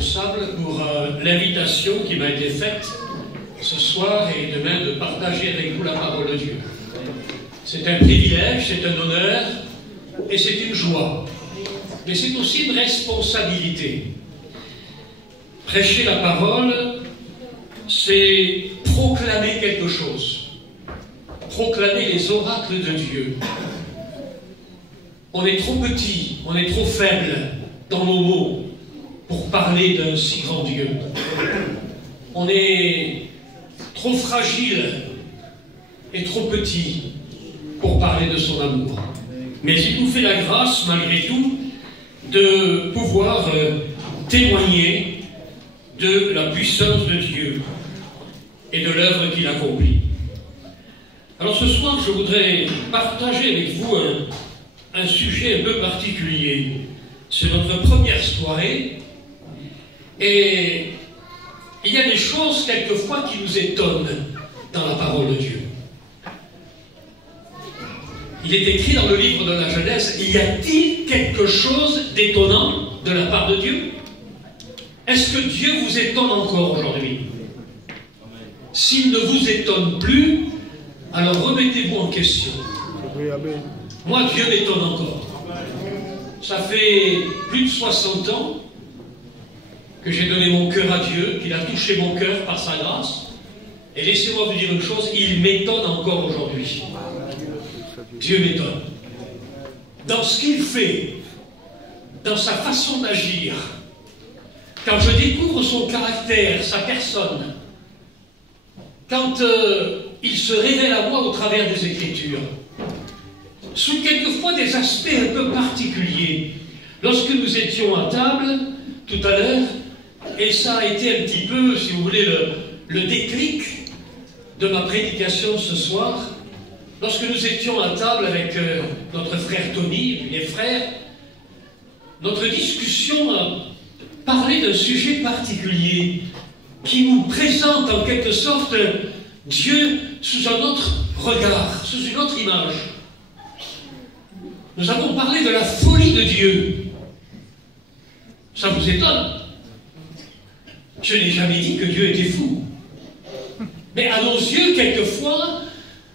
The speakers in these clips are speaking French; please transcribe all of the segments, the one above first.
responsable pour l'invitation qui m'a été faite ce soir et demain de partager avec vous la parole de Dieu. C'est un privilège, c'est un honneur et c'est une joie. Mais c'est aussi une responsabilité. Prêcher la parole, c'est proclamer quelque chose. Proclamer les oracles de Dieu. On est trop petit, on est trop faible dans nos mots pour parler d'un si grand Dieu. On est trop fragile et trop petit pour parler de son amour. Mais il nous fait la grâce, malgré tout, de pouvoir témoigner de la puissance de Dieu et de l'œuvre qu'il accomplit. Alors ce soir, je voudrais partager avec vous un sujet un peu particulier. C'est notre première soirée et il y a des choses quelquefois qui nous étonnent dans la parole de Dieu. Il est écrit dans le livre de la Genèse, y a-t-il quelque chose d'étonnant de la part de Dieu? Est-ce que Dieu vous étonne encore aujourd'hui? S'il ne vous étonne plus, alors remettez-vous en question. Moi, Dieu m'étonne encore. Ça fait plus de 60 ans que j'ai donné mon cœur à Dieu, qu'il a touché mon cœur par sa grâce. Et laissez-moi vous dire une chose, il m'étonne encore aujourd'hui. Dieu m'étonne. Dans ce qu'il fait, dans sa façon d'agir, quand je découvre son caractère, sa personne, quand il se révèle à moi au travers des Écritures, sous quelquefois des aspects un peu particuliers. Lorsque nous étions à table, tout à l'heure, et ça a été un petit peu, si vous voulez, le déclic de ma prédication ce soir, lorsque nous étions à table avec notre frère Tony et les frères, notre discussion a parlé d'un sujet particulier qui nous présente en quelque sorte Dieu sous un autre regard, sous une autre image. Nous avons parlé de la folie de Dieu. Ça vous étonne? Je n'ai jamais dit que Dieu était fou. Mais à nos yeux, quelquefois,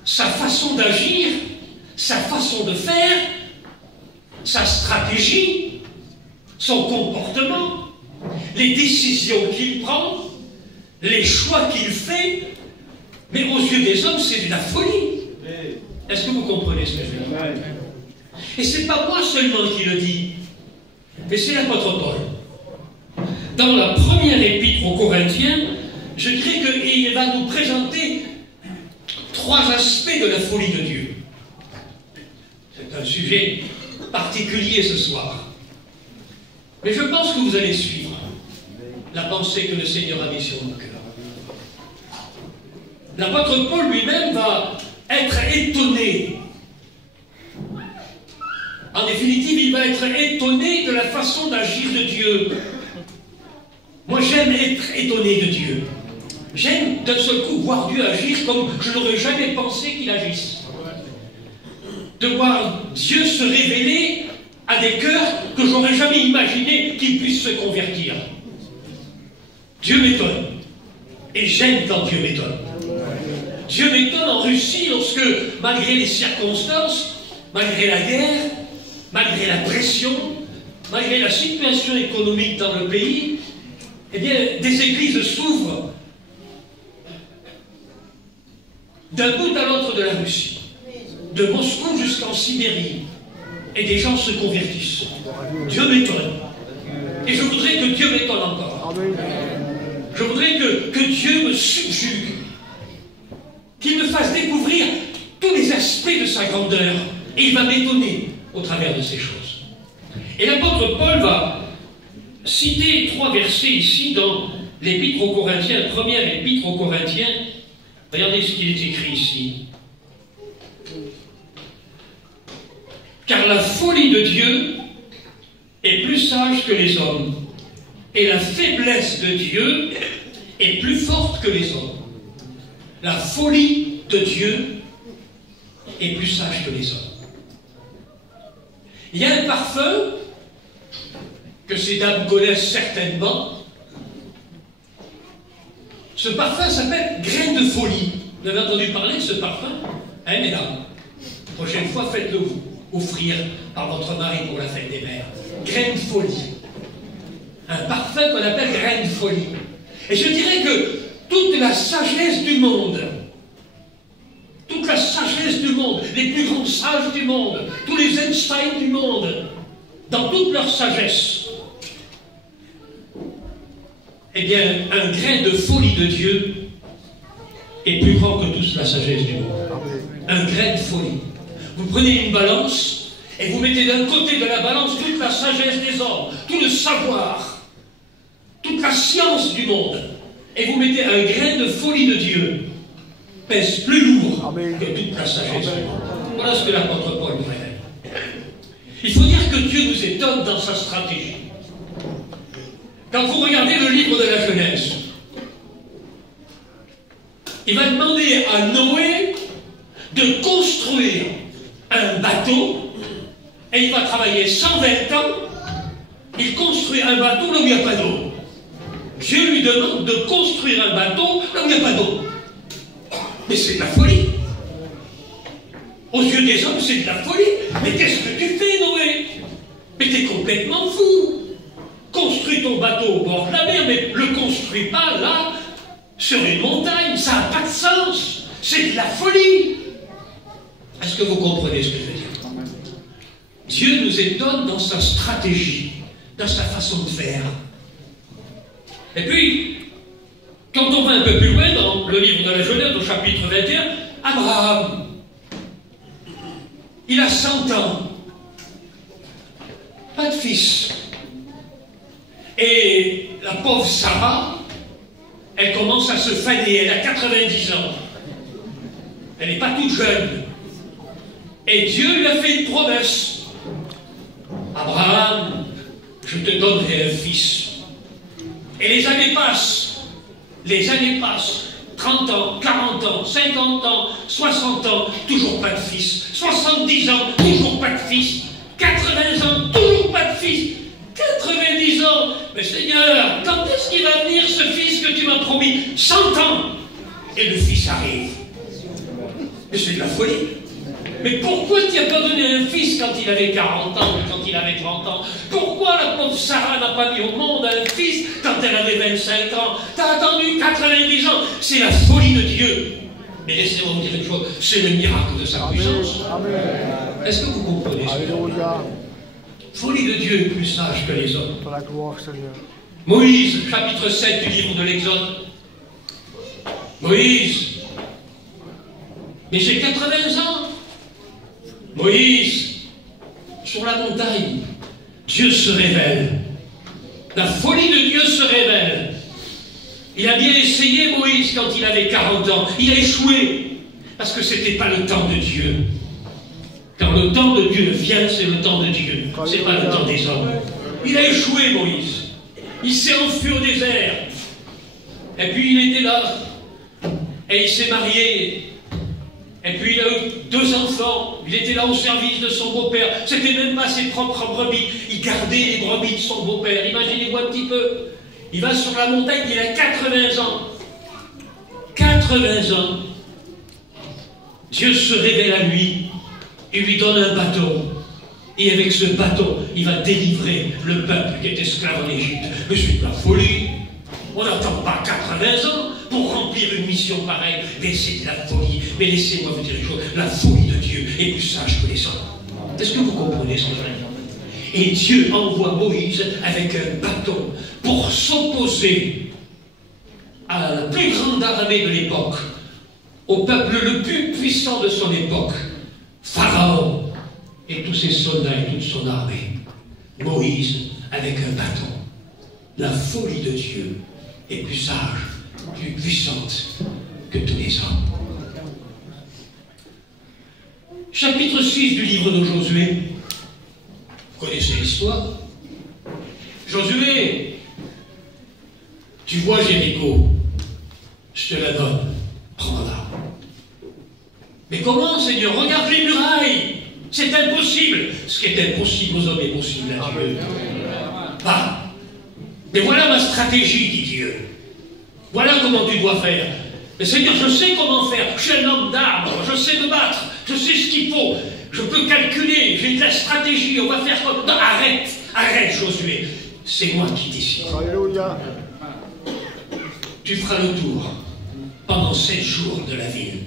sa façon d'agir, sa façon de faire, sa stratégie, son comportement, les décisions qu'il prend, les choix qu'il fait, mais aux yeux des hommes, c'est de la folie. Est-ce que vous comprenez ce que je veux dire? Et ce n'est pas moi seulement qui le dis, mais c'est l'apôtre Paul. Dans la première épître aux Corinthiens, je dirais qu'il va nous présenter trois aspects de la folie de Dieu. C'est un sujet particulier ce soir. Mais je pense que vous allez suivre la pensée que le Seigneur a mise sur mon cœur. L'apôtre Paul lui-même va être étonné. En définitive, il va être étonné de la façon d'agir de Dieu. Moi, j'aime être étonné de Dieu. J'aime d'un seul coup voir Dieu agir comme je n'aurais jamais pensé qu'il agisse. De voir Dieu se révéler à des cœurs que j'aurais jamais imaginé qu'ils puissent se convertir. Dieu m'étonne. Et j'aime quand Dieu m'étonne. Dieu m'étonne en Russie lorsque, malgré les circonstances, malgré la guerre, malgré la pression, malgré la situation économique dans le pays, eh bien, des églises s'ouvrent d'un bout à l'autre de la Russie, de Moscou jusqu'en Sibérie, et des gens se convertissent. Dieu m'étonne. Et je voudrais que Dieu m'étonne encore. Je voudrais que Dieu me subjugue, qu'il me fasse découvrir tous les aspects de sa grandeur, et il va m'étonner au travers de ces choses. Et l'apôtre Paul va citer 3 versets ici dans l'épître aux Corinthiens, la première épître aux Corinthiens. Regardez ce qu'il est écrit ici. Car la folie de Dieu est plus sage que les hommes, et la faiblesse de Dieu est plus forte que les hommes. La folie de Dieu est plus sage que les hommes. Il y a un parfum que ces dames connaissent certainement, Ce parfum s'appelle graine de folie. Vous avez entendu parler de ce parfum? Hein, mesdames? La prochaine fois, faites-le vous offrir par votre mari pour la fête des mères. Graine de folie. Un parfum qu'on appelle graine de folie. Et je dirais que toute la sagesse du monde, les plus grands sages du monde, tous les Einstein du monde, dans toute leur sagesse, eh bien, un grain de folie de Dieu est plus grand que toute la sagesse du monde. Un grain de folie. Vous prenez une balance et vous mettez d'un côté de la balance toute la sagesse des hommes, tout le savoir, toute la science du monde, et vous mettez un grain de folie de Dieu, pèse plus lourd que toute la sagesse du monde. Voilà ce que l'apôtre Paul nous révèle. Il faut dire que Dieu nous étonne dans sa stratégie. Quand vous regardez le livre de la Genèse, il va demander à Noé de construire un bateau, et il va travailler 120 ans, il construit un bateau là où il n'y a pas d'eau. Dieu lui demande de construire un bateau là où il n'y a pas d'eau. Mais c'est de la folie. Aux yeux des hommes, c'est de la folie. Mais qu'est-ce que tu fais, Noé? Mais t'es complètement fou. Construis ton bateau au bord de la mer, mais le construis pas là, sur une montagne. Ça n'a pas de sens. C'est de la folie. Est-ce que vous comprenez ce que je veux dire? Dieu nous étonne dans sa stratégie, dans sa façon de faire. Et puis, quand on va un peu plus loin dans le livre de la Genèse, au chapitre 21, Abraham, il a 100 ans, pas de fils. Et la pauvre Sarah, elle commence à se faner, elle a 90 ans. Elle n'est pas toute jeune. Et Dieu lui a fait une promesse. Abraham, je te donnerai un fils. Et les années passent. 30 ans, 40 ans, 50 ans, 60 ans, toujours pas de fils. 70 ans, toujours pas de fils. 80 ans, toujours pas de fils. 90 ans, mais Seigneur, quand est-ce qu'il va venir ce fils que tu m'as promis? 100 ans. Et le fils arrive. Mais c'est de la folie. Mais pourquoi tu n'as pas donné un fils quand il avait 40 ans ou quand il avait 30 ans? Pourquoi la pauvre Sarah n'a pas mis au monde un fils quand elle avait 25 ans? T'as attendu 90 ans. C'est la folie de Dieu. Mais laissez-moi vous dire une chose, c'est le miracle de sa puissance. Est-ce que vous comprenez ça? Folie de Dieu est plus sage que les hommes. Moïse, chapitre 7 du livre de l'Exode. Moïse, mais j'ai 80 ans. Moïse, sur la montagne, Dieu se révèle. La folie de Dieu se révèle. Il a bien essayé, Moïse, quand il avait 40 ans. Il a échoué, parce que ce n'était pas le temps de Dieu. Quand le temps de Dieu vient, c'est le temps de Dieu. Ce n'est pas le temps des hommes. Il a échoué, Moïse. Il s'est enfui au désert. Et puis il était là. Et il s'est marié. Et puis il a eu 2 enfants. Il était là au service de son beau-père. C'était même pas ses propres brebis. Il gardait les brebis de son beau-père. Imaginez-vous un petit peu. Il va sur la montagne, il a 80 ans. 80 ans. Dieu se révèle à lui. Il lui donne un bâton. Et avec ce bâton, il va délivrer le peuple qui est esclave en Égypte. Mais c'est de la folie. On n'attend pas 80 ans pour remplir une mission pareille. Mais c'est de la folie. Mais laissez-moi vous dire une chose, la folie de Dieu est plus sage que les hommes. Est-ce que vous comprenez ce que je veux dire? Et Dieu envoie Moïse avec un bâton pour s'opposer à la plus grande armée de l'époque, au peuple le plus puissant de son époque, Pharaon et tous ses soldats et toute son armée. Moïse avec un bâton. La folie de Dieu est plus sage, plus puissante que tous les hommes. Chapitre 6 du livre de Josué. Vous connaissez l'histoire? Josué, tu vois Jéricho, je te la donne, prends-la. Mais comment, Seigneur? Regarde les murailles, c'est impossible. Ce qui est impossible aux hommes est possible à Dieu. Bah, mais voilà ma stratégie, dit Dieu. Voilà comment tu dois faire. Mais Seigneur, je sais comment faire. Je suis un homme d'armes, je sais me battre, je sais ce qu'il faut. Je peux calculer, j'ai de la stratégie, on va faire comme... Non, arrête Josué. C'est moi qui décide. Alléluia. Tu feras le tour pendant 7 jours de la ville.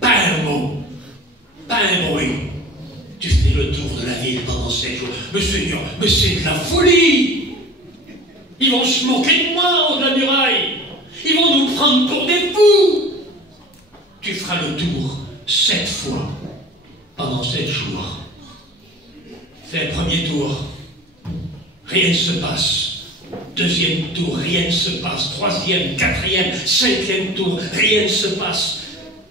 Pas un mot, pas un bruit. Tu fais le tour de la ville pendant 7 jours. Mais Seigneur, mais c'est de la folie. Ils vont se moquer de moi au-delà de la muraille. Ils vont nous prendre pour des fous. Tu feras le tour 7 fois pendant 7 jours. Fais le premier tour. Rien ne se passe. Deuxième tour, rien ne se passe. Troisième, quatrième, cinquième tour, rien ne se passe.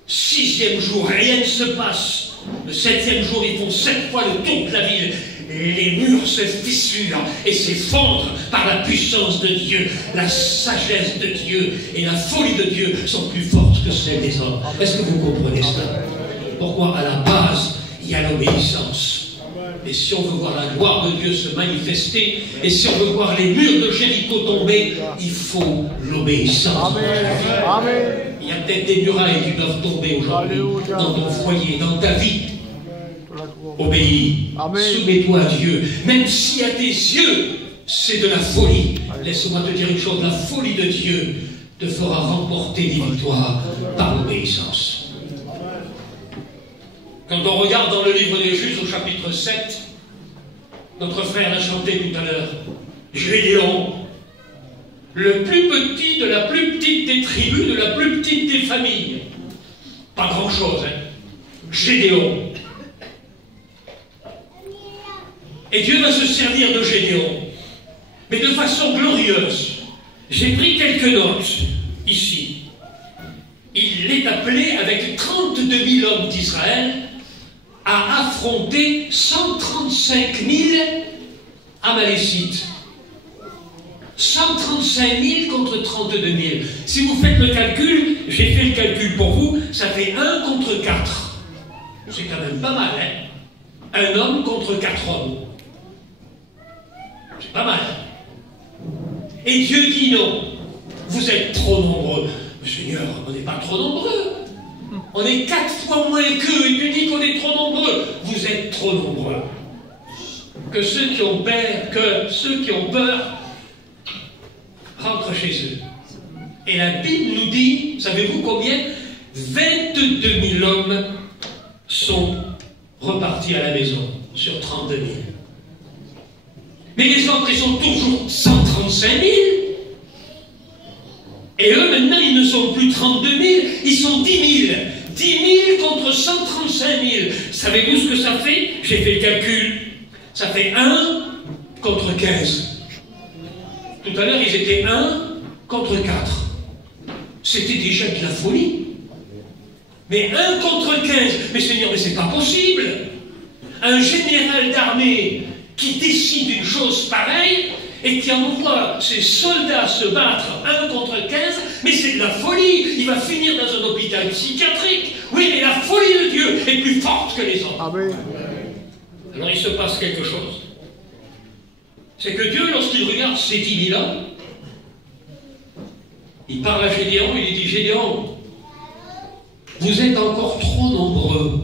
6e jour, rien ne se passe. Le 7e jour, ils font 7 fois le tour de la ville. Les murs se fissurent et s'effondrent par la puissance de Dieu. La sagesse de Dieu et la folie de Dieu sont plus fortes que celles des hommes. Est-ce que vous comprenez cela? Pourquoi à la base, il y a l'obéissance. Et si on veut voir la gloire de Dieu se manifester, et si on veut voir les murs de Jéricho tomber, il faut l'obéissance. Amen. Il y a peut-être des murailles qui doivent tomber aujourd'hui, dans ton foyer, dans ta vie. Obéis, soumets-toi à Dieu, même si à tes yeux, c'est de la folie. Laisse-moi te dire une chose, la folie de Dieu te fera remporter des victoires par l'obéissance. Quand on regarde dans le livre des Juges au chapitre 7, notre frère l'a chanté tout à l'heure, Gédéon, le plus petit de la plus petite des tribus, de la plus petite des familles. Pas grand-chose, hein. Gédéon. Et Dieu va se servir de Gédéon, mais de façon glorieuse. J'ai pris quelques notes ici. Il est appelé avec 32 000 hommes d'Israël à affronter 135 000 Amalécites. 135 000 contre 32 000. Si vous faites le calcul, j'ai fait le calcul pour vous, ça fait 1 contre 4. C'est quand même pas mal, hein? Un homme contre 4 hommes. C'est pas mal. Et Dieu dit non. Vous êtes trop nombreux. Seigneur, on n'est pas trop nombreux. On est 4 fois moins qu'eux et tu dis qu'on est trop nombreux. Vous êtes trop nombreux. Que ceux qui ont peur, rentrent chez eux. Et la Bible nous dit, savez-vous combien? 22 000 hommes sont repartis à la maison sur 32 000. Mais les autres, ils sont toujours 135 000. Et eux, maintenant, ils ne sont plus 32 000, ils sont 10 000. 10 000 contre 135 000. Savez-vous ce que ça fait? J'ai fait le calcul. Ça fait 1 contre 15. Tout à l'heure, ils étaient 1 contre 4. C'était déjà de la folie. Mais 1 contre 15, mais Seigneur, mais c'est pas possible. Un général d'armée qui décide une chose pareille, et qui envoie ses soldats se battre 1 contre 15, mais c'est de la folie. Il va finir dans un hôpital psychiatrique. Oui, mais la folie de Dieu est plus forte que les autres. Amen. Alors il se passe quelque chose. C'est que Dieu, lorsqu'il regarde ces 10 000 hommes, il parle à Gédéon, il lui dit, Gédéon, vous êtes encore trop nombreux.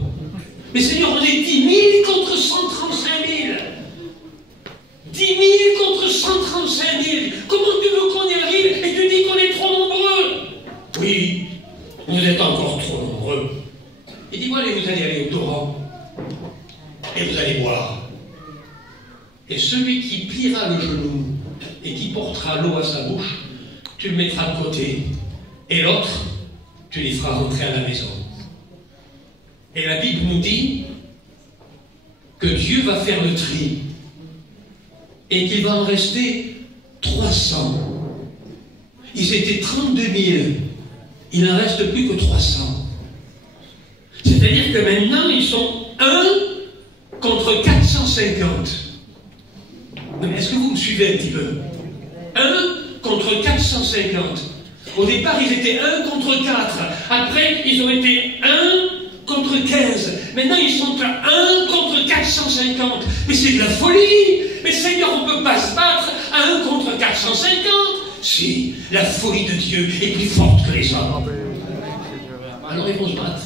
Mais Seigneur, on est 10 000 contre 135 000. 10 000 contre 135 000. Comment tu veux qu'on y arrive et tu dis qu'on est trop nombreux? Oui, vous êtes encore trop nombreux. Il dit, voilà, vous allez aller au torrent et vous allez boire. Et celui qui pliera le genou et qui portera l'eau à sa bouche, tu le mettras de côté. Et l'autre, tu les feras rentrer à la maison. Et la Bible nous dit que Dieu va faire le tri. Et qu'il va en rester 300. Ils étaient 32 000. Il n'en reste plus que 300. C'est-à-dire que maintenant, ils sont 1 contre 450. Mais est-ce que vous me suivez un petit peu? 1 contre 450. Au départ, ils étaient 1 contre 4. Après, ils ont été 1 contre 15. Maintenant, ils sont à 1 contre 450. Mais c'est de la folie. Mais Seigneur, on ne peut pas se battre à 1 contre 450. Si, la folie de Dieu est plus forte que les hommes. Alors ils vont se battre.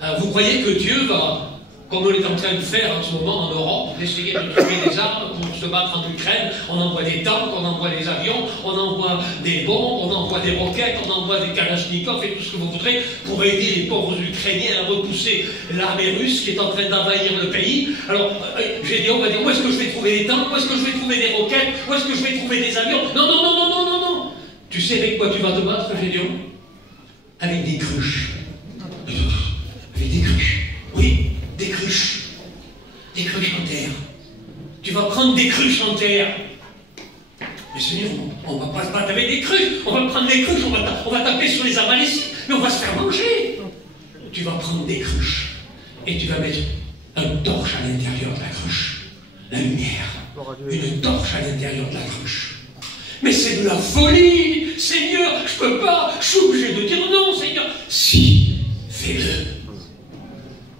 Alors vous croyez que Dieu va, comme on est en train de faire en ce moment en Europe, essayer de trouver des armes pour se battre en Ukraine? On envoie des tanks, on envoie des avions, on envoie des bombes, on envoie des roquettes, on envoie des kalachnikovs et tout ce que vous voudrez pour aider les pauvres Ukrainiens à repousser l'armée russe qui est en train d'envahir le pays. Alors, Gédéon va dire, où est-ce que je vais trouver des tanks? Où est-ce que je vais trouver des roquettes? Où est-ce que je vais trouver des avions? Non, non, non, non, non, non, non. Tu sais avec quoi tu vas te battre, Gédéon? Avec des cruches. Avec des cruches. Oui, des cruches. Des cruches en terre. Tu vas prendre des cruches en terre. Mais Seigneur, on ne va pas se battre avec des cruches. On va prendre des cruches, on va taper sur les Amalécites, mais on va se faire manger. Tu vas prendre des cruches et tu vas mettre une torche à l'intérieur de la cruche. La lumière. Une torche à l'intérieur de la cruche. Mais c'est de la folie. Seigneur, je ne peux pas. Je suis obligé de dire non, Seigneur. Si, fais-le.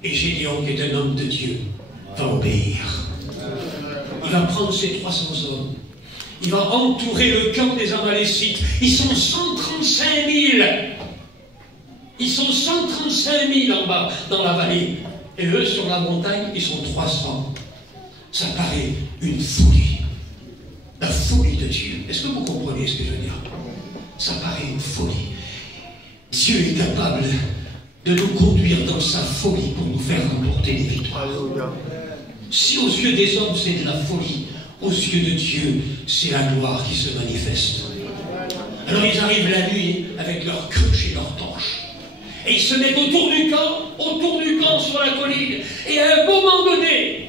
Et Gédéon, qui est un homme de Dieu, va obéir. Il va prendre ses 300 hommes. Il va entourer le camp des Amalécites. Ils sont 135 000. Ils sont 135 000 en bas, dans la vallée. Et eux, sur la montagne, ils sont 300. Ça paraît une folie. La folie de Dieu. Est-ce que vous comprenez ce que je veux dire? Ça paraît une folie. Dieu est capable de nous conduire dans sa folie pour nous faire remporter des victoires. Si aux yeux des hommes c'est de la folie, aux yeux de Dieu c'est la gloire qui se manifeste. Alors ils arrivent la nuit avec leurs cruches et leurs torches. Et ils se mettent autour du camp sur la colline. Et à un moment donné,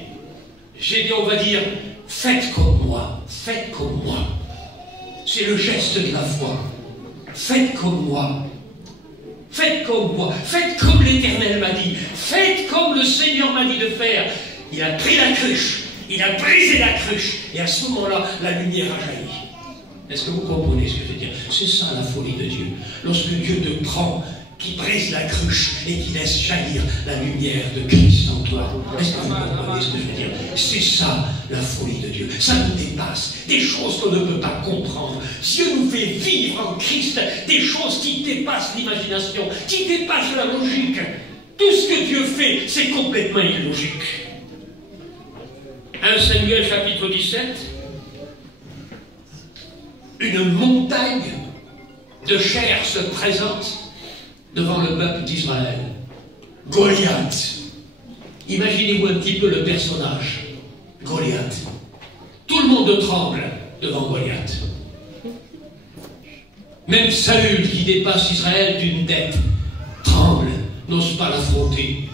Gédéon va dire, faites comme moi, faites comme moi. C'est le geste de la foi. Faites comme moi. Faites comme moi, faites comme l'Éternel m'a dit, faites comme le Seigneur m'a dit de faire. Il a pris la cruche, il a brisé la cruche, et à ce moment-là, la lumière a jailli. Est-ce que vous comprenez ce que je veux dire? C'est ça la folie de Dieu. Lorsque Dieu te prend, qui brise la cruche et qui laisse jaillir la lumière de Christ en toi. Est-ce que vous comprenez ce que je veux dire? C'est ça la folie de Dieu. Ça nous dépasse. Des choses qu'on ne peut pas comprendre. Dieu nous fait vivre en Christ des choses qui dépassent l'imagination, qui dépassent la logique. Tout ce que Dieu fait, c'est complètement illogique. 1 Samuel chapitre 17. Une montagne de chair se présente devant le peuple d'Israël. Goliath. Imaginez-vous un petit peu le personnage. Goliath. Tout le monde tremble devant Goliath. Même Saül, qui dépasse Israël d'une tête, tremble, n'ose pas l'affronter.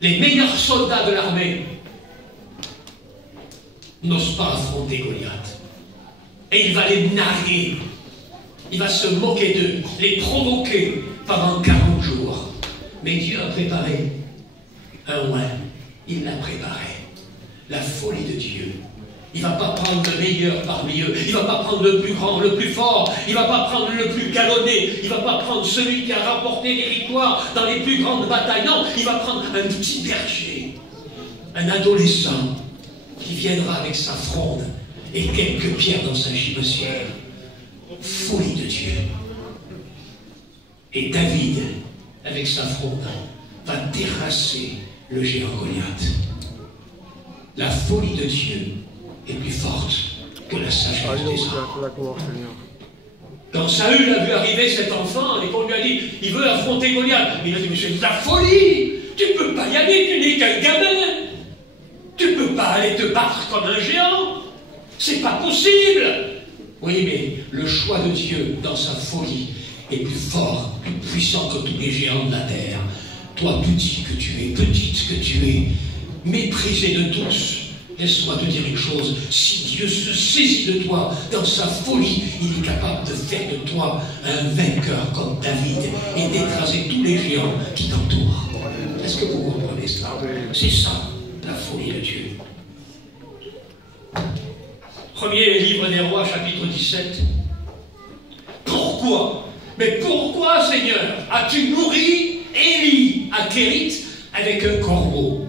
Les meilleurs soldats de l'armée n'osent pas affronter Goliath. Et il va les narguer. Il va se moquer d'eux, les provoquer pendant 40 jours. Mais Dieu a préparé un oin. Il l'a préparé. La folie de Dieu. Il ne va pas prendre le meilleur parmi eux. Il ne va pas prendre le plus grand, le plus fort. Il ne va pas prendre le plus galonné. Il ne va pas prendre celui qui a rapporté des victoires dans les plus grandes batailles. Non, il va prendre un petit berger, un adolescent qui viendra avec sa fronde et quelques pierres dans sa gibecière. Folie de Dieu. Et David, avec sa fronde, va terrasser le géant Goliath. La folie de Dieu est plus forte que la sagesse des hommes. Quand Saül a vu arriver cet enfant et qu'on lui a dit, il veut affronter Goliath, il a dit, mais c'est de la folie, tu ne peux pas y aller, tu n'es qu'un gamin, tu ne peux pas aller te battre comme un géant, c'est pas possible. Oui, mais le choix de Dieu dans sa folie est plus fort, plus puissant que tous les géants de la terre. Toi, petit que tu es, petite que tu es, méprisé de tous, laisse-moi te dire une chose, si Dieu se saisit de toi dans sa folie, il est capable de faire de toi un vainqueur comme David et d'écraser tous les géants qui t'entourent. Est-ce que vous comprenez ça? C'est ça, la folie de Dieu. Premier livre des Rois, chapitre 17. Pourquoi? Mais pourquoi, Seigneur, as-tu nourri Élie à Kérith avec un corbeau?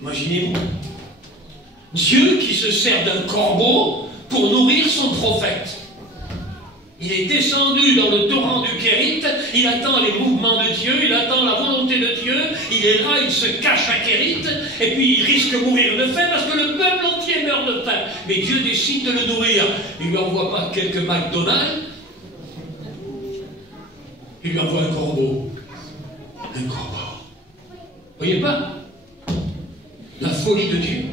Imaginez-vous. Dieu qui se sert d'un corbeau pour nourrir son prophète. Il est descendu dans le torrent du Kérit, il attend les mouvements de Dieu, il attend la volonté de Dieu, il est là, il se cache à Kérit, et puis il risque de mourir de faim parce que le peuple entier meurt de faim. Mais Dieu décide de le nourrir. Il ne lui envoie pas quelques McDonald's, il lui envoie un corbeau. Un corbeau. Voyez pas? La folie de Dieu.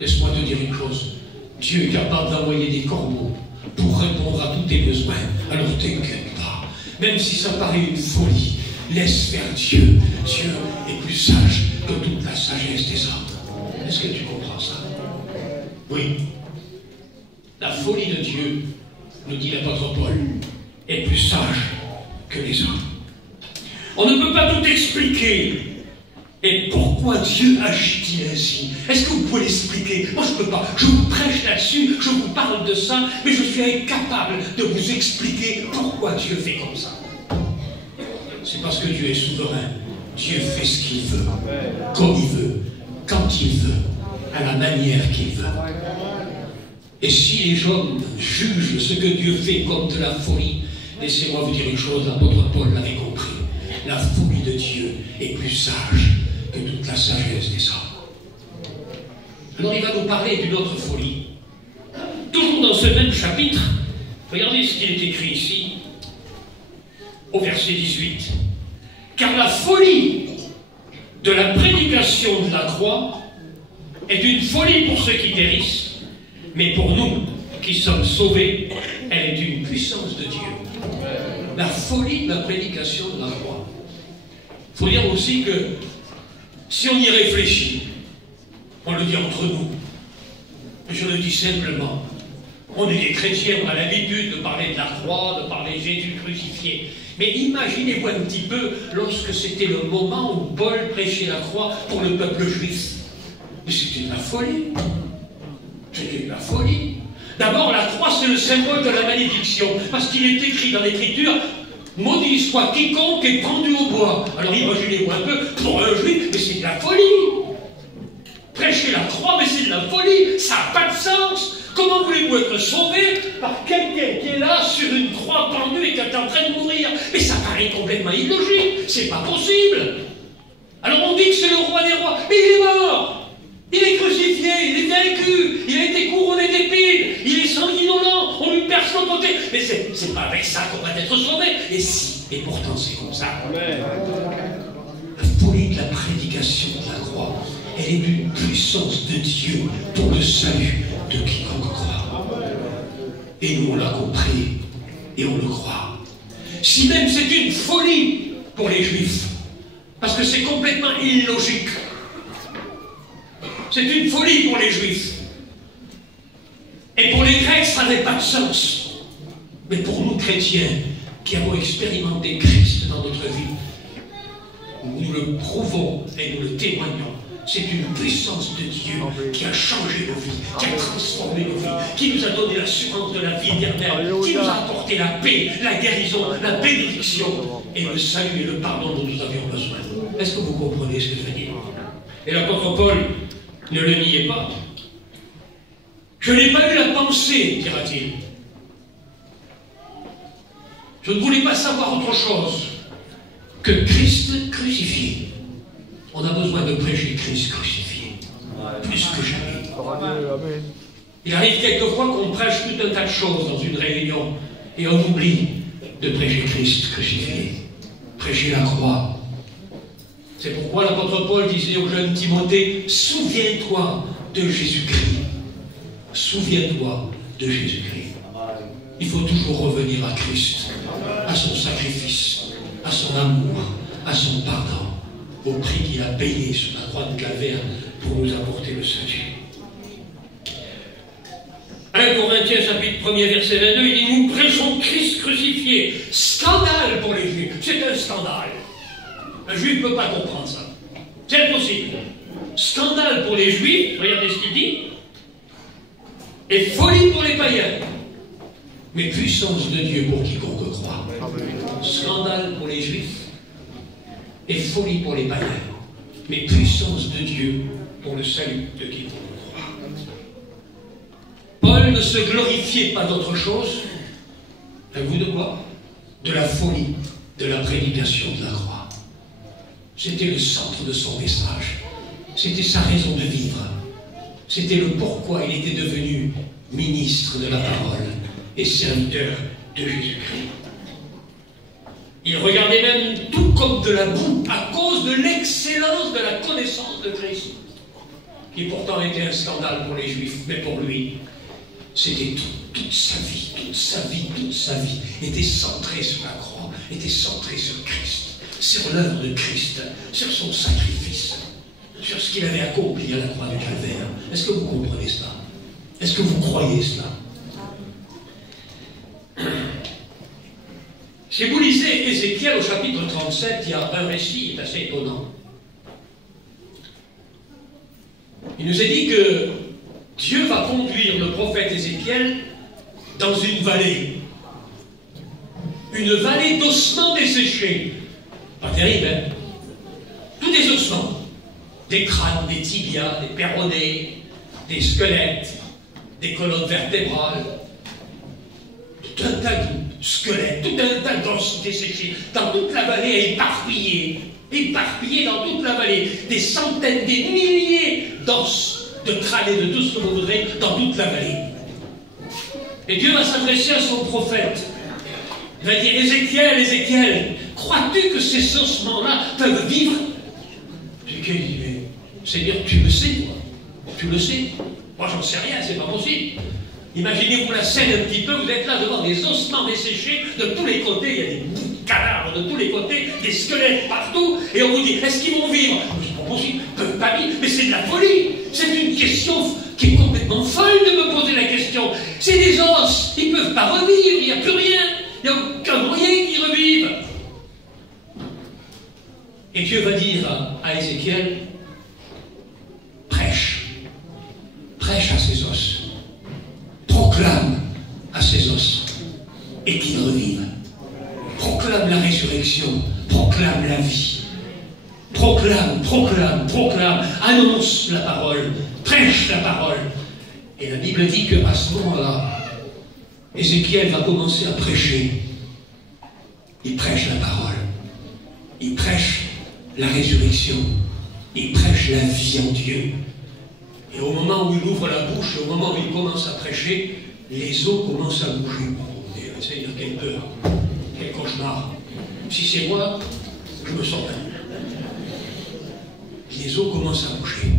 Laisse-moi te dire une chose. Dieu est capable d'envoyer des corbeaux pour répondre à tous tes besoins. Alors t'inquiète pas. Même si ça paraît une folie, laisse faire Dieu. Dieu est plus sage que toute la sagesse des hommes. Est-ce que tu comprends ça? Oui. La folie de Dieu, nous dit l'apôtre Paul, est plus sage que les hommes. On ne peut pas tout expliquer. Et pourquoi Dieu agit-il ainsi? Est-ce que vous pouvez l'expliquer? Moi, je ne peux pas. Je vous prêche là-dessus, je vous parle de ça, mais je suis incapable de vous expliquer pourquoi Dieu fait comme ça. C'est parce que Dieu est souverain. Dieu fait ce qu'il veut, comme il veut, quand il veut, à la manière qu'il veut. Et si les hommes jugent ce que Dieu fait comme de la folie, laissez-moi vous dire une chose, l'apôtre Paul l'avait compris. La folie de Dieu est plus sage que toute la sagesse des hommes. Alors il va nous parler d'une autre folie. Toujours dans ce même chapitre, regardez ce qu'il est écrit ici, au verset 18. Car la folie de la prédication de la croix est une folie pour ceux qui périssent, mais pour nous qui sommes sauvés, elle est une puissance de Dieu. La folie de la prédication de la croix. Il faut dire aussi que si on y réfléchit, on le dit entre nous, je le dis simplement, on est des chrétiens, on a l'habitude de parler de la croix, de parler de Jésus crucifié. Mais imaginez-vous un petit peu lorsque c'était le moment où Paul prêchait la croix pour le peuple juif. Mais c'était de la folie. C'était de la folie. D'abord, la croix, c'est le symbole de la malédiction, parce qu'il est écrit dans l'Écriture, maudit soit quiconque est pendu au bois. Alors imaginez-vous un peu, pour un juif, mais c'est de la folie. Prêcher la croix, mais c'est de la folie. Ça n'a pas de sens. Comment voulez-vous être sauvé par quelqu'un qui est là sur une croix pendue et qui est en train de mourir? Mais ça paraît complètement illogique. C'est pas possible. Alors on dit que c'est le roi des rois, mais il est mort. Il est crucifié, il est vaincu, il a été couronné d'épines, il est sanguinolent, on lui perce le côté. Mais c'est pas avec ça qu'on va être sauvé. Et si, et pourtant c'est comme ça. Amen. La folie de la prédication de la croix, elle est d'une puissance de Dieu pour le salut de quiconque croit. Et nous on l'a compris, et on le croit. Si même c'est une folie pour les Juifs, parce que c'est complètement illogique. C'est une folie pour les Juifs. Et pour les Grecs, ça n'avait pas de sens. Mais pour nous, chrétiens, qui avons expérimenté Christ dans notre vie, nous le prouvons et nous le témoignons. C'est une puissance de Dieu qui a changé nos vies, qui a transformé nos vies, qui nous a donné l'assurance de la vie éternelle, qui nous a apporté la paix, la guérison, la bénédiction et le salut et le pardon dont nous avions besoin. Est-ce que vous comprenez ce que je veux dire? Et l'apôtre Paul ne le niait pas. Je n'ai pas eu la pensée, dira-t-il. Je ne voulais pas savoir autre chose que Christ crucifié. On a besoin de prêcher Christ crucifié, plus que jamais. Il arrive quelquefois qu'on prêche tout un tas de choses dans une réunion et on oublie de prêcher Christ crucifié, prêcher la croix. C'est pourquoi l'apôtre Paul disait au jeune Timothée, souviens-toi de Jésus-Christ. Souviens-toi de Jésus-Christ. Il faut toujours revenir à Christ, à son sacrifice, à son amour, à son pardon, au prix qu'il a payé sur la croix de Calvaire pour nous apporter le salut. 1 Corinthiens chapitre 1er verset 22, il dit, nous prêchons Christ crucifié. Scandale pour les Juifs. C'est un scandale. Un Juif ne peut pas comprendre ça. C'est impossible. Scandale pour les Juifs, regardez ce qu'il dit, et folie pour les païens, mais puissance de Dieu pour quiconque croit. Scandale pour les Juifs, et folie pour les païens, mais puissance de Dieu pour le salut de quiconque croit. ne se glorifiait pas d'autre chose. Savez-vous de quoi? De la folie, de la prédication de la croix. C'était le centre de son message. C'était sa raison de vivre. C'était le pourquoi il était devenu ministre de la parole et serviteur de Jésus-Christ. Il regardait même tout comme de la boue à cause de l'excellence de la connaissance de Christ, qui pourtant était un scandale pour les Juifs, mais pour lui, c'était toute sa vie était centrée sur la croix, était centrée sur Christ, sur l'œuvre de Christ, sur son sacrifice, sur ce qu'il avait accompli à la croix du Calvaire. Est-ce que vous comprenez cela? Est-ce que vous croyez cela? Si vous lisez Ézéchiel au chapitre 37, il y a un récit assez étonnant. Il nous est dit que Dieu va conduire le prophète Ézéchiel dans une vallée d'ossements desséchés. Pas terrible, hein? Tous des ossements, des crânes, des tibias, des péronnées, des squelettes, des colonnes vertébrales, tout un tas de squelettes, tout un tas d'os desséchés, dans toute la vallée, éparpillés dans toute la vallée, des centaines, des milliers d'os, de crânes et de tout ce que vous voudrez, dans toute la vallée. Et Dieu va s'adresser à son prophète. Il va dire, Ézéchiel, Ézéchiel, crois-tu que ces ossements-là peuvent vivre? Ézéchiel dit, mais Seigneur, tu le sais, tu le sais. Moi, j'en sais rien, c'est pas possible. Imaginez-vous la scène un petit peu, vous êtes là devant des ossements desséchés, de tous les côtés, il y a des cadavres de tous les côtés, des squelettes partout, et on vous dit, est-ce qu'ils vont vivre? C'est pas possible, ils ne peuvent pas vivre, mais c'est de la folie. C'est une question qui est complètement folle de me poser la question. C'est des os, ils ne peuvent pas revivre, il n'y a plus rien, il n'y a aucun moyen qu'ils revivent. Et Dieu va dire à Ézéchiel, prêche à ses os. Proclame à ses os et qu'ils revivent. Proclame la résurrection, proclame la vie. Proclame, annonce la parole, prêche la parole. Et la Bible dit qu'à ce moment-là, Ézéchiel va commencer à prêcher. Il prêche la parole, il prêche la résurrection, il prêche la vie en Dieu. Et au moment où il ouvre la bouche, au moment où il commence à prêcher, les os commencent à bouger. Oh, Seigneur, quelle peur, quel cauchemar. Si c'est moi, je me sens bien. Les os commencent à bouger.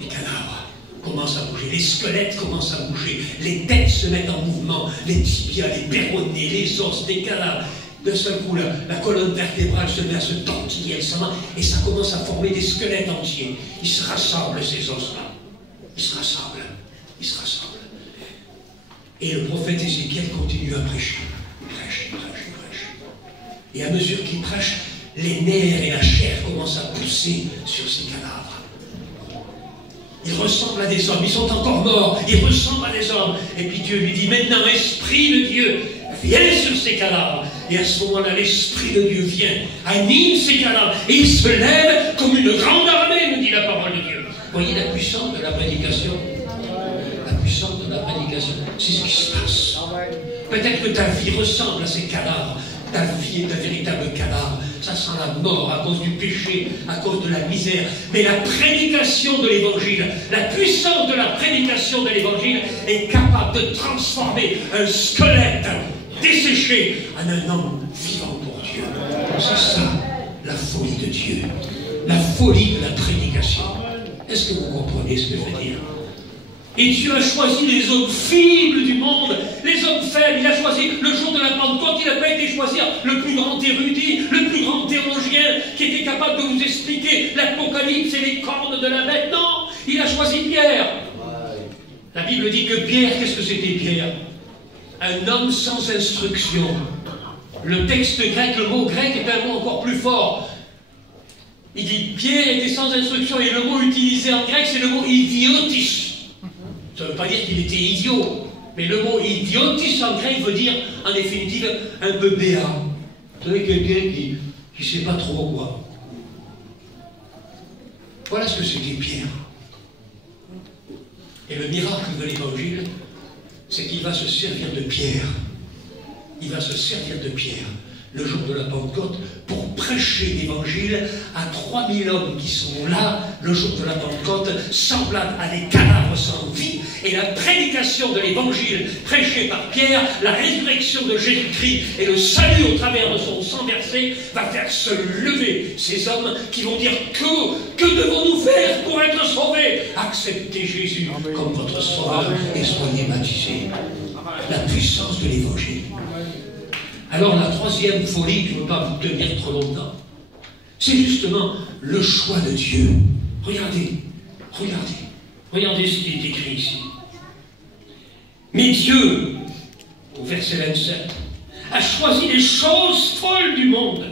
Les cadavres commencent à bouger. Les squelettes commencent à bouger. Les têtes se mettent en mouvement. Les tibias, les péronées, les os, les cadavres. D'un seul coup, la colonne vertébrale se met à se tortiller, et ça commence à former des squelettes entiers. Ils se rassemblent, ces os-là. Ils se rassemblent. Et le prophète Ézéchiel continue à prêcher. Prêche. Et à mesure qu'il prêche, les nerfs et la chair commencent à pousser sur ces cadavres. Ils ressemblent à des hommes. Ils sont encore morts. Ils ressemblent à des hommes. Et puis Dieu lui dit, maintenant, Esprit de Dieu, viens sur ces cadavres. Et à ce moment-là, l'Esprit de Dieu vient, anime ces cadavres, et il se lève comme une grande armée, nous dit la parole de Dieu. Vous voyez la puissance de la prédication? La puissance de la prédication, c'est ce qui se passe. Peut-être que ta vie ressemble à ces cadavres. Ta vie est un véritable cadavre. Ça sent la mort à cause du péché, à cause de la misère. Mais la prédication de l'Évangile, la puissance de la prédication de l'Évangile est capable de transformer un squelette desséché en un homme vivant pour Dieu. C'est ça, la folie de Dieu. La folie de la prédication. Est-ce que vous comprenez ce que je veux dire? Et Dieu a choisi les hommes faibles du monde, les hommes faibles. Il a choisi le jour de la Pentecôte. Il n'a pas été choisir le plus grand érudit, le plus grand théologien qui était capable de vous expliquer l'Apocalypse et les cornes de la bête. Non, il a choisi Pierre. La Bible dit que Pierre, qu'est-ce que c'était Pierre? Un homme sans instruction. Le texte grec, le mot grec est un mot encore plus fort. Il dit Pierre était sans instruction, et le mot utilisé en grec, c'est le mot idiotis. Ça ne veut pas dire qu'il était idiot, mais le mot idiotis en grec veut dire, en définitive, un peu béat. Vous savez, quelqu'un qui ne sait pas trop quoi. Voilà ce que c'était Pierre. Et le miracle de l'Évangile, c'est qu'il va se servir de Pierre. Il va se servir de Pierre le jour de la Pentecôte pour prêcher l'évangile à 3000 hommes qui sont là le jour de la Pentecôte, semblables à des cadavres sans vie. Et la prédication de l'évangile prêchée par Pierre, la résurrection de Jésus-Christ et le salut au travers de son sang versé va faire se lever ces hommes qui vont dire que devons-nous faire pour être sauvés? Acceptez Jésus comme votre sauveur et soyez baptisés. La puissance de l'évangile. Alors la troisième folie, je ne veux pas vous tenir trop longtemps, c'est justement le choix de Dieu. Regardez ce qui est écrit ici. Mais Dieu, au verset 27, a choisi les choses folles du monde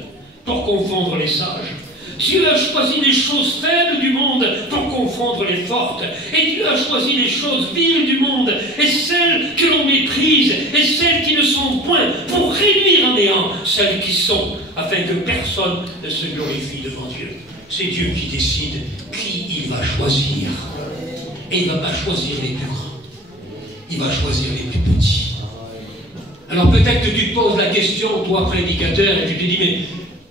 pour confondre les sages. Dieu a choisi les choses faibles du monde pour confondre les fortes. Et Dieu a choisi les choses viles du monde et celles que l'on méprise et celles qui ne sont point pour réduire en néant celles qui sont, afin que personne ne se glorifie devant Dieu. C'est Dieu qui décide qui il va choisir. Et il ne va pas choisir les plus grands. Il va choisir les plus petits. Alors peut-être que tu te poses la question, toi prédicateur, et tu te dis, mais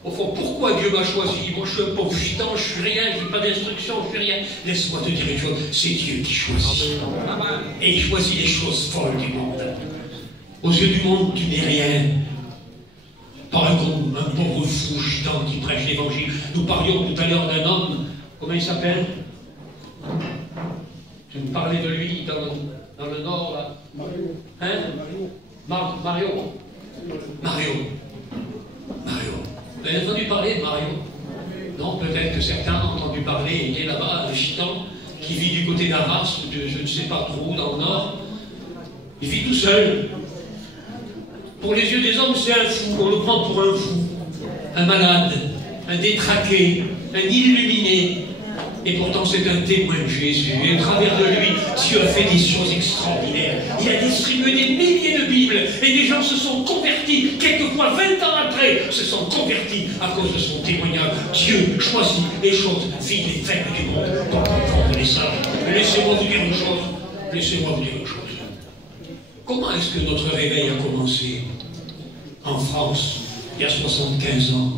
au fond, pourquoi Dieu m'a choisi? Moi, je suis un pauvre gitan, je suis rien, je n'ai pas d'instruction, je ne fais rien. Laisse-moi te dire une chose, c'est Dieu qui choisit. Et il choisit les choses folles du monde. Aux yeux du monde, tu n'es rien. Pas un pauvre fou gitan qui prêche l'évangile. Nous parlions tout à l'heure d'un homme, comment il s'appelle? Tu me parlais de lui dans le nord, là. Hein? Mario. Vous avez entendu parler de Mario? Non, peut-être que certains ont entendu parler. Il est là-bas, un gitan qui vit du côté d'Arras, je ne sais pas trop, dans le nord. Il vit tout seul. Pour les yeux des hommes, c'est un fou. On le prend pour un fou, un malade, un détraqué, un illuminé. Et pourtant, c'est un témoin de Jésus. Et au travers de lui, Dieu a fait des choses extraordinaires. Il a distribué des milliers de Bibles. Et des gens se sont convertis. Quelquefois, 20 ans après, se sont convertis à cause de son témoignage. Dieu choisit les choses viles et faibles du monde pour comprendre les sages. Mais laissez-moi vous dire une chose. Comment est-ce que notre réveil a commencé en France, il y a 75 ans?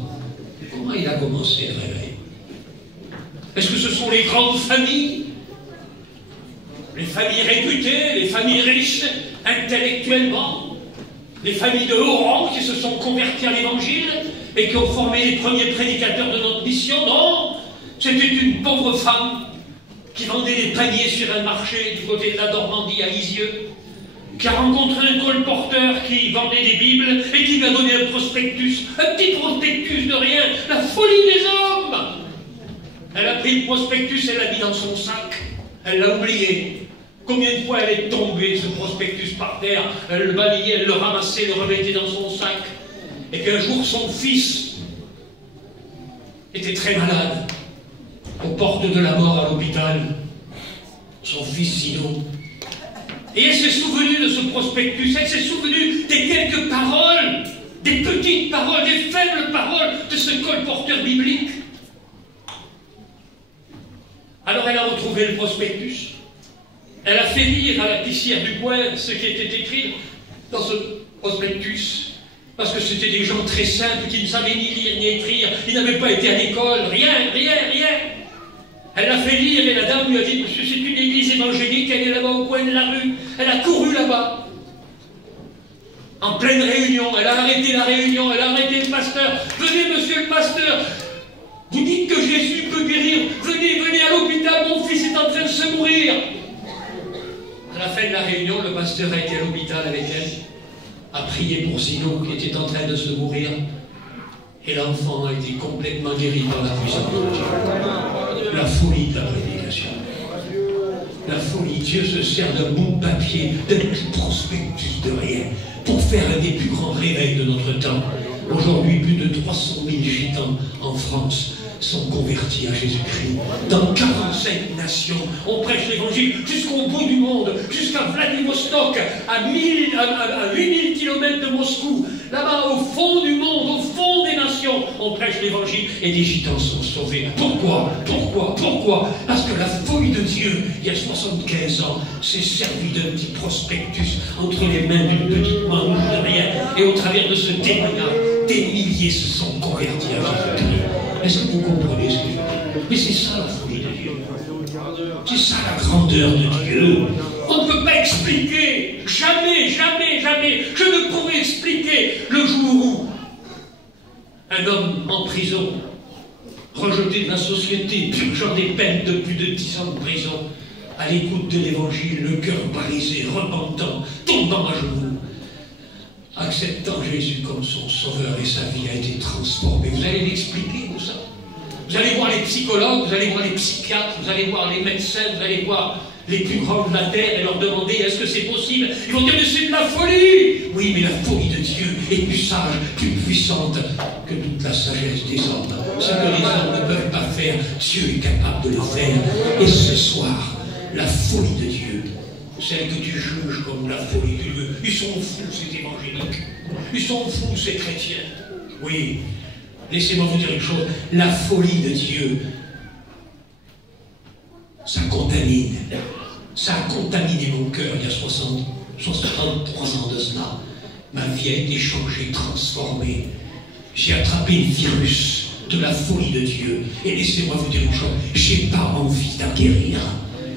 Comment il a commencé le réveil? Est-ce que ce sont les grandes familles, les familles réputées, les familles riches intellectuellement, les familles de haut rang qui se sont converties à l'évangile et qui ont formé les premiers prédicateurs de notre mission? Non, c'était une pauvre femme qui vendait des paniers sur un marché du côté de la Normandie à Lisieux, qui a rencontré un colporteur qui vendait des Bibles et qui lui a donné un prospectus, un petit prospectus de rien, la folie des hommes. Elle a pris le prospectus, elle l'a mis dans son sac, elle l'a oublié. Combien de fois elle est tombée, ce prospectus, par terre, elle le balayait, elle le ramassait, le remettait dans son sac. Et puis un jour, son fils était très malade, aux portes de la mort à l'hôpital, son fils Zino. Et elle s'est souvenue de ce prospectus, elle s'est souvenue des quelques paroles, des petites paroles, des faibles paroles de ce colporteur biblique. Alors elle a retrouvé le prospectus. Elle a fait lire à la caissière du coin ce qui était écrit dans ce prospectus. Parce que c'était des gens très simples qui ne savaient ni lire ni écrire. Ils n'avaient pas été à l'école. Rien. Elle l'a fait lire et la dame lui a dit, monsieur, c'est une église évangélique, elle est là-bas au coin de la rue. Elle a couru là-bas. En pleine réunion. Elle a arrêté la réunion. Elle a arrêté le pasteur. Venez, monsieur le pasteur. Vous dites que Jésus peut guérir. Venez à l'hôpital, mon fils est en train de se mourir. À la fin de la réunion, le pasteur a été à l'hôpital avec elle, a prié pour Zino qui était en train de se mourir. Et l'enfant a été complètement guéri par la puissance de Dieu. La folie de la prédication. La folie. Dieu se sert d'un bout de papier, d'un petit prospectus de rien, pour faire un des plus grands réveils de notre temps. Aujourd'hui, plus de 300 000 gitans en France sont convertis à Jésus-Christ. Dans 45 nations, on prêche l'évangile jusqu'au bout du monde, jusqu'à Vladivostok, à 8000 km de Moscou. Là-bas, au fond du monde, au fond des nations, on prêche l'évangile et des gitans sont sauvés. Pourquoi? Parce que la folie de Dieu, il y a 75 ans, s'est servi d'un petit prospectus entre les mains d'une petite manche de rien. Et au travers de ce témoignage, des milliers se sont convertis à Jésus-Christ. Est-ce que vous comprenez ce que je veux dire? Mais c'est ça la folie de Dieu. C'est ça la grandeur de Dieu. On ne peut pas expliquer, jamais, je ne pourrais expliquer le jour où un homme en prison, rejeté de la société, purgeant des peines de plus de 10 ans de prison, à l'écoute de l'évangile, le cœur brisé, repentant, tombant à genoux, acceptant Jésus comme son sauveur et sa vie a été transformée. Vous allez l'expliquer, tout ça. Vous allez voir les psychologues, vous allez voir les psychiatres, vous allez voir les médecins, vous allez voir les plus grands de la terre et leur demander est-ce que c'est possible? Ils vont dire mais c'est de la folie! Oui, mais la folie de Dieu est plus sage, plus puissante que toute la sagesse des hommes. Ce que les hommes ne peuvent pas faire, Dieu est capable de le faire. Et ce soir, la folie de Dieu, celle que tu juges comme la folie de Dieu, ils sont fous ces évangéliques, ils sont fous ces chrétiens. Oui, laissez-moi vous dire une chose, la folie de Dieu, ça contamine. Ça a contaminé mon cœur il y a 63 ans de cela. Ma vie a été changée, transformée. J'ai attrapé le virus de la folie de Dieu. Et laissez-moi vous dire une chose, j'ai pas envie d'acquérir.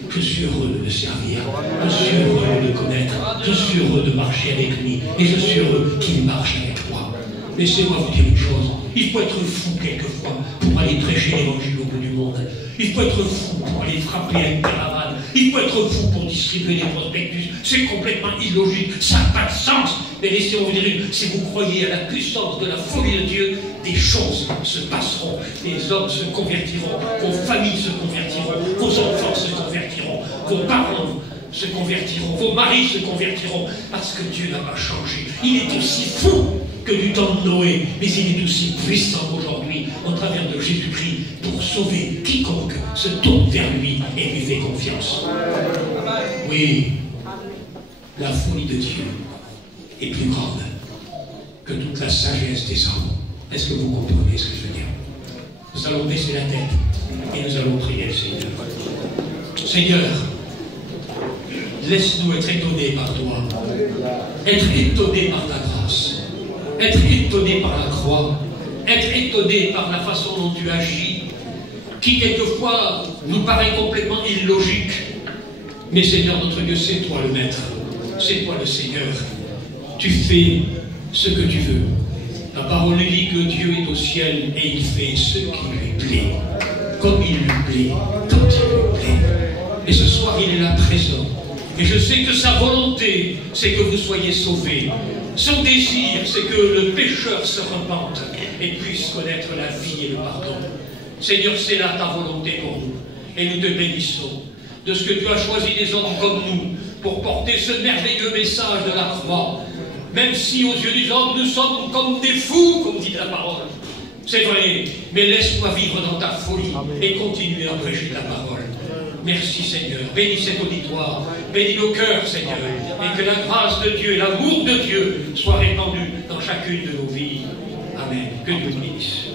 Je suis heureux de le servir. Je suis heureux de le connaître. Je suis heureux de marcher avec lui. Et je suis heureux qu'il marche avec moi. Laissez-moi vous dire une chose, il faut être fou quelquefois pour aller prêcher l'évangile au bout du monde. Il faut être fou pour aller frapper à une caravane. Il faut être fou pour distribuer des prospectus. C'est complètement illogique. Ça n'a pas de sens. Mais laissez-moi vous dire, si vous croyez à la puissance de la folie de Dieu, des choses se passeront. Les hommes se convertiront. Vos familles se convertiront. Vos enfants se convertiront. Vos parents se convertiront. Vos maris se convertiront. Parce que Dieu n'a pas changé. Il est aussi fou que du temps de Noé, mais il est aussi puissant aujourd'hui, au travers de Jésus-Christ, pour sauver quiconque se tourne vers lui et lui fait confiance. Oui, la folie de Dieu est plus grande que toute la sagesse des hommes. Est-ce que vous comprenez ce que je veux dire? Nous allons baisser la tête et nous allons prier le Seigneur. Seigneur, laisse-nous être étonnés par toi, être étonnés par ta grâce, être étonné par la croix, être étonné par la façon dont tu agis, qui quelquefois nous paraît complètement illogique. Mais Seigneur notre Dieu, c'est toi le Maître, c'est toi le Seigneur. Tu fais ce que tu veux. La parole dit que Dieu est au ciel et il fait ce qui lui plaît, comme il lui plaît, quand il lui plaît. Et ce soir, il est là présent. Et je sais que sa volonté, c'est que vous soyez sauvés. Son désir, c'est que le pécheur se repente et puisse connaître la vie et le pardon. Seigneur, c'est là ta volonté pour nous. Et nous te bénissons de ce que tu as choisi des hommes comme nous pour porter ce merveilleux message de la croix. Même si aux yeux des hommes, nous sommes comme des fous, comme dit la parole. C'est vrai, mais laisse-moi vivre dans ta folie et continuer à prêcher ta parole. Merci Seigneur, bénis cet auditoire, bénis nos cœurs Seigneur, et que la grâce de Dieu et l'amour de Dieu soient répandus dans chacune de nos vies. Amen. Que Dieu bénisse.